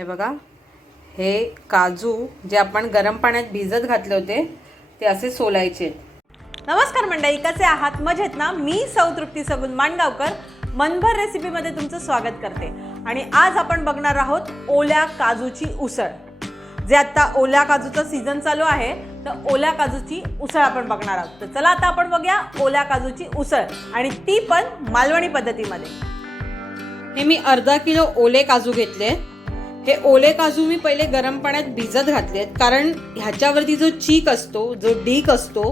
हे बघा, हे काजू जे आपण गरम पाण्यात भिजत घातले होते ते असे सोलायचे। नमस्कार मंडळी, कसे आहात? मजेत ना? मी तृप्ती सगुन मांडगावकर मनभर रेसिपीमध्ये तुमचं स्वागत करते। आणि आज आपण बघणार आहोत ओल्या काजूची उसळ। जे आता ओल्या काजूचा सीझन चालू आहे, तर ओल्या काजूची उसळ आपण बघणार आहोत। तर चला आता आपण बघूया ओल्या काजूची उसळ, आणि ती पण मालवणी पद्धतीमध्ये। हे मी अर्धा किलो ओले काजू घेतले। हे ओले काजू मी पहिले गरम पाण्यात भिजत घातलेत, कारण ह्याच्यावरती जो चीक असतो, जो डीक असतो,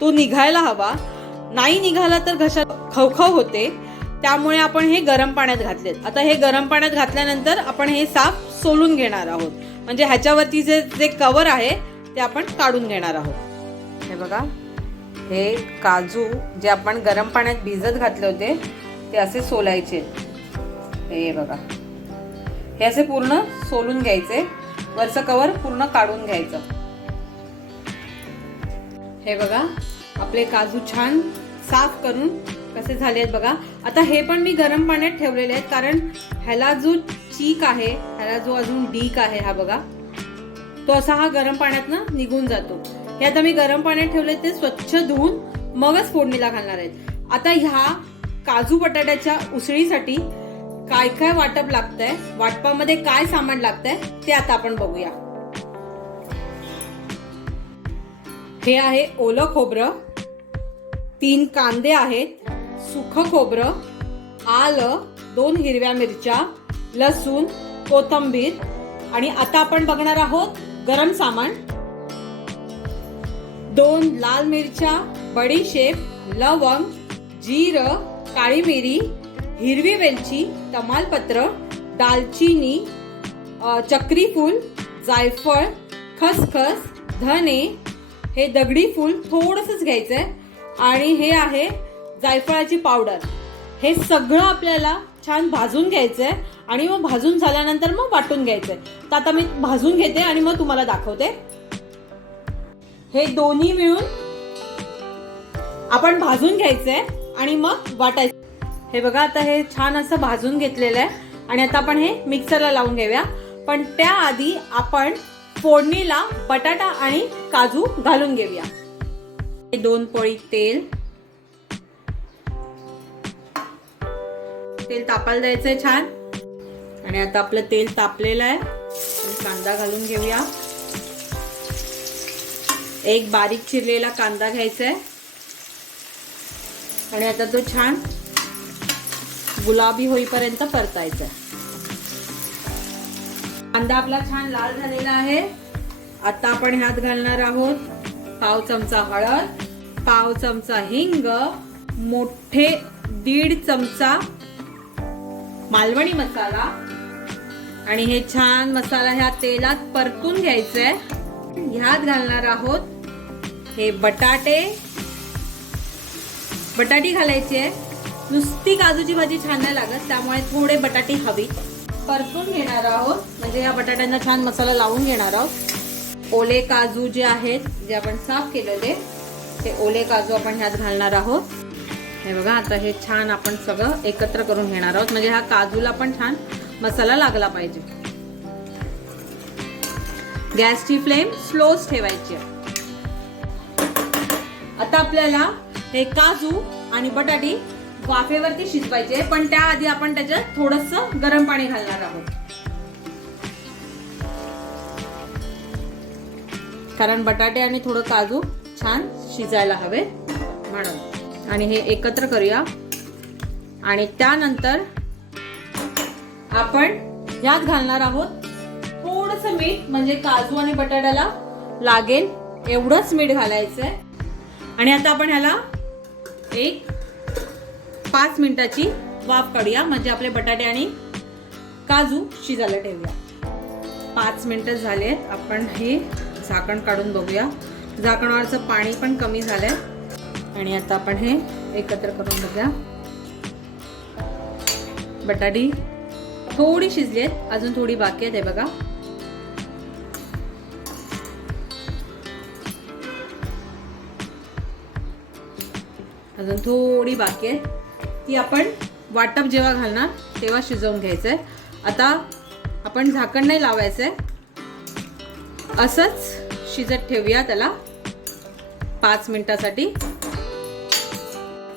तो निघायला हवा। नाही निघाला तर घशात खवखव होते, त्यामुळे आपण हे गरम पाण्यात घातलेत। आता हे गरम पाण्यात घातल्यानंतर आपण हे साफ सोलून घेणार आहोत, म्हणजे ह्याच्यावरती जे कवर आहे ते आपण काढून घेणार आहोत। हे बघा, हे काजू जे आपण गरम पाण्यात भिजत घातले होते ते असे सोलायचे। हे बघा, हे असे पूर्ण सोलून घ्यायचे, वरचं कवर पूर्ण काढून घ्यायचं। हे बघा, आपले काजू छान साफ करून कसे झाले आहेत बघा। आता हे पण मी गरम पाण्यात ठेवलेले आहेत, कारण ह्याला जो चीक आहे, ह्याला जो अजून डीक आहे, हा बघा, तो असा हा गरम पाण्यातनं निघून जातो। हे आता मी गरम पाण्यात ठेवले, ते स्वच्छ धुवून मगच फोडणीला घालणार आहेत। आता ह्या काजू बटाट्याच्या उसळीसाठी काय काय वाटप लागतंय, वाटपामध्ये काय सामान लागतंय ते आता आपण बघूया। हे आहे ओलं खोबरं, 3 कांदे आहेत, सुखं खोबरं, आलं, 2 हिरव्या मिरच्या, लसूण, कोथिंबीर, आणि आता आपण बघणार आहोत गरम सामान। 2 लाल मिरच्या, बडीशेप, लवंग, जिरं, काळी मिरी, हिरवी वेलची, तमालपत्र, दालचिनी, चक्री फूल, जायफळ, खसखस, धने, हे दगडी फूल थोडंसंच घ्यायचंय, आणि हे आहे जायफळाची पावडर। हे सगळं आपल्याला छान भाजून घ्यायचंय, आणि मग भाजून झाल्यानंतर मग वाटून घ्यायचंय। तर आता मी भाजून घेते आणि मग तुम्हाला दाखवते। हे दोन्ही मिळून आपण भाजून घ्यायचंय आणि मग वाटायचं। हे बघा, आता हे छान असं भाजून घेतलेलं आहे, आणि आता आपण हे मिक्सरला लावून घेऊया। पण त्याआधी आपण फोडणीला बटाटा आणि काजू घालून घेऊया। 2 पोळी तेल तापायला द्यायचंय छान, आणि आता आपलं तेल तापलेलं आहे। कांदा घालून घेऊया। एक बारीक चिरलेला कांदा घ्यायचा आहे, आणि आता तो छान गुलाबी होईपर्यंत परतायचा। कांदा आपला छान लाल झालेला आहे। आता आपण ह्यात घालणार आहोत पाव चमचा हळद, पाव चमचा हिंग, मोठे 1.5 चमचा मालवणी मसाला, आणि हे छान मसाला ह्या तेलात परतून घ्यायचंय। ह्यात घालणार आहोत हे बटाटी घालायची आहे। नुसती काजूची भाजी छान नाही लागत, त्यामुळे थोडे बटाटे हवी। परतून घेणार आहोत, म्हणजे या बटाट्यांना छान मसाला लावून घेणार आहोत। ओले काजू जे आहेत, जे आपण साफ केलेले, ते ओले काजू आपण ह्यात घालणार आहोत। हे बघा, आता हे छान आपण सगळं एकत्र करून घेणार आहोत, म्हणजे ह्या काजूला पण छान मसाला लागला पाहिजे। गॅसची फ्लेम स्लोच ठेवायची आहे। आता आपल्याला हे काजू आणि बटाटी वाफेवरती शिजवायचे, पण त्याआधी आपण त्याच्यात थोडंसं गरम पाणी घालणार आहोत, कारण बटाटे आणि थोडं काजू छान शिजायला हवे म्हणून। आणि हे एकत्र करूया, आणि त्यानंतर आपण यात घालणार आहोत थोडंसं मीठ, म्हणजे काजू आणि बटाट्याला लागेल एवढंच मीठ घालायचंय। आणि आता आपण ह्याला 5 मिनिटाची वाफ काढूया, म्हणजे आपले बटाटे आणि काजू शिजायला ठेवूया। 5 मिनिटं झालेत, आपण हे झाकण काढून बघूया। झाकणावरचं पाणी पण कमी झालंय, आणि आता आपण हे एकत्र करून बघूया। बटाटी थोडी शिजलीत, अजून थोडी बाकी आहेत। हे बघा, अजून थोडी बाकी आहे, ती आपण वाटप जेव्हा घालणार तेव्हा शिजवून घ्यायचंय। आता आपण झाकण नाही लावायचंय, असंच शिजत ठेवूया त्याला 5 मिनिटासाठी.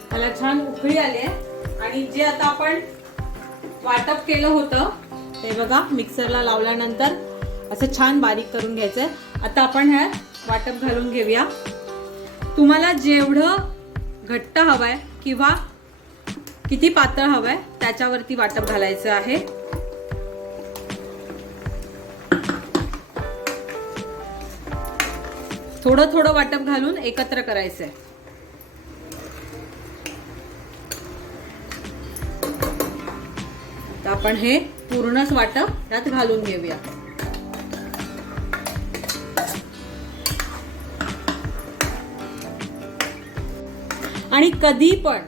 त्याला छान उकळी आली आहे आणि जे आता आपण वाटप केलं होतं ते बघा मिक्सरला लावल्यानंतर असं छान बारीक करून घ्यायचंय. आता आपण ह्यात वाटप घालून घेऊया. तुम्हाला जेवढं घट्ट हवंय किंवा किती पातळ हवंय त्याच्यावरती वाटप घालायचं आहे. थोडं थोडं वाटप घालून एकत्र करायचंय. आता आपण हे पूर्णच वाटप त्यात घालून घेऊया. आणि कधी पण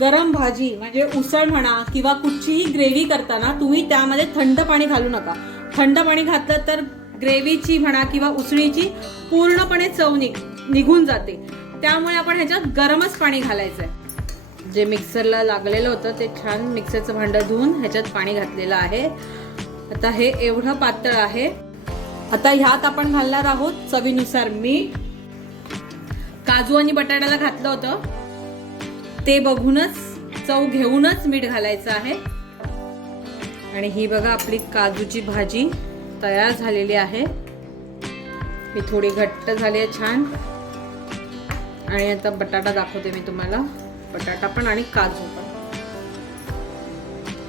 गरम भाजी म्हणजे उसळ म्हणा किंवा कुठचीही ग्रेव्ही करताना तुम्ही त्यामध्ये थंड पाणी घालू नका. थंड पाणी घातलं तर ग्रेव्हीची म्हणा किंवा उसळीची पूर्णपणे चव निघून जाते. त्यामुळे आपण ह्याच्यात गरमच पाणी घालायचंय. जे मिक्सरला लागलेलं होतं ते छान मिक्सरचं भांडं धुवून ह्याच्यात पाणी घातलेलं आहे. आता हे एवढं पातळ आहे. आता ह्यात आपण घालणार आहोत चवीनुसार मीठ. काजू आणि बटाट्याला घातलं होतं ते बघूनच चव घेऊनच मीठ घालायचं आहे. आणि ही बघा आपली काजूची भाजी तयार झालेली आहे. ही थोडी घट्ट झाली आहे छान. आणि आता बटाटा दाखवते मी तुम्हाला. बटाटा पण आणि काजू पण.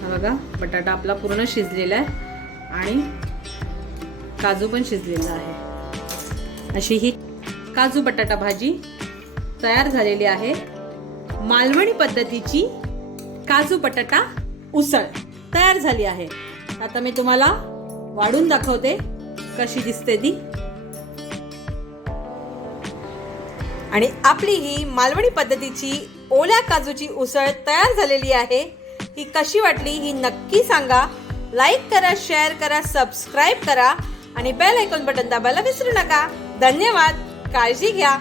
हा बघा बटाटा आपला पूर्ण शिजलेला आहे आणि काजू पण शिजलेला आहे. अशी ही काजू बटाटा भाजी तयार झालेली आहे. मालवणी पद्धतीची काजू बटाटा उसळ तयार झाली आहे. आता मी तुम्हाला वाढून दाखवते कशी दिसते ती. आणि आपली ही मालवणी पद्धतीची ओल्या काजूची उसळ तयार झालेली आहे. ही कशी वाटली ही नक्की सांगा. लाईक करा, शेअर करा, सबस्क्राईब करा आणि बेल आयकॉन बटन दाबायला विसरू नका. धन्यवाद. काळजी घ्या.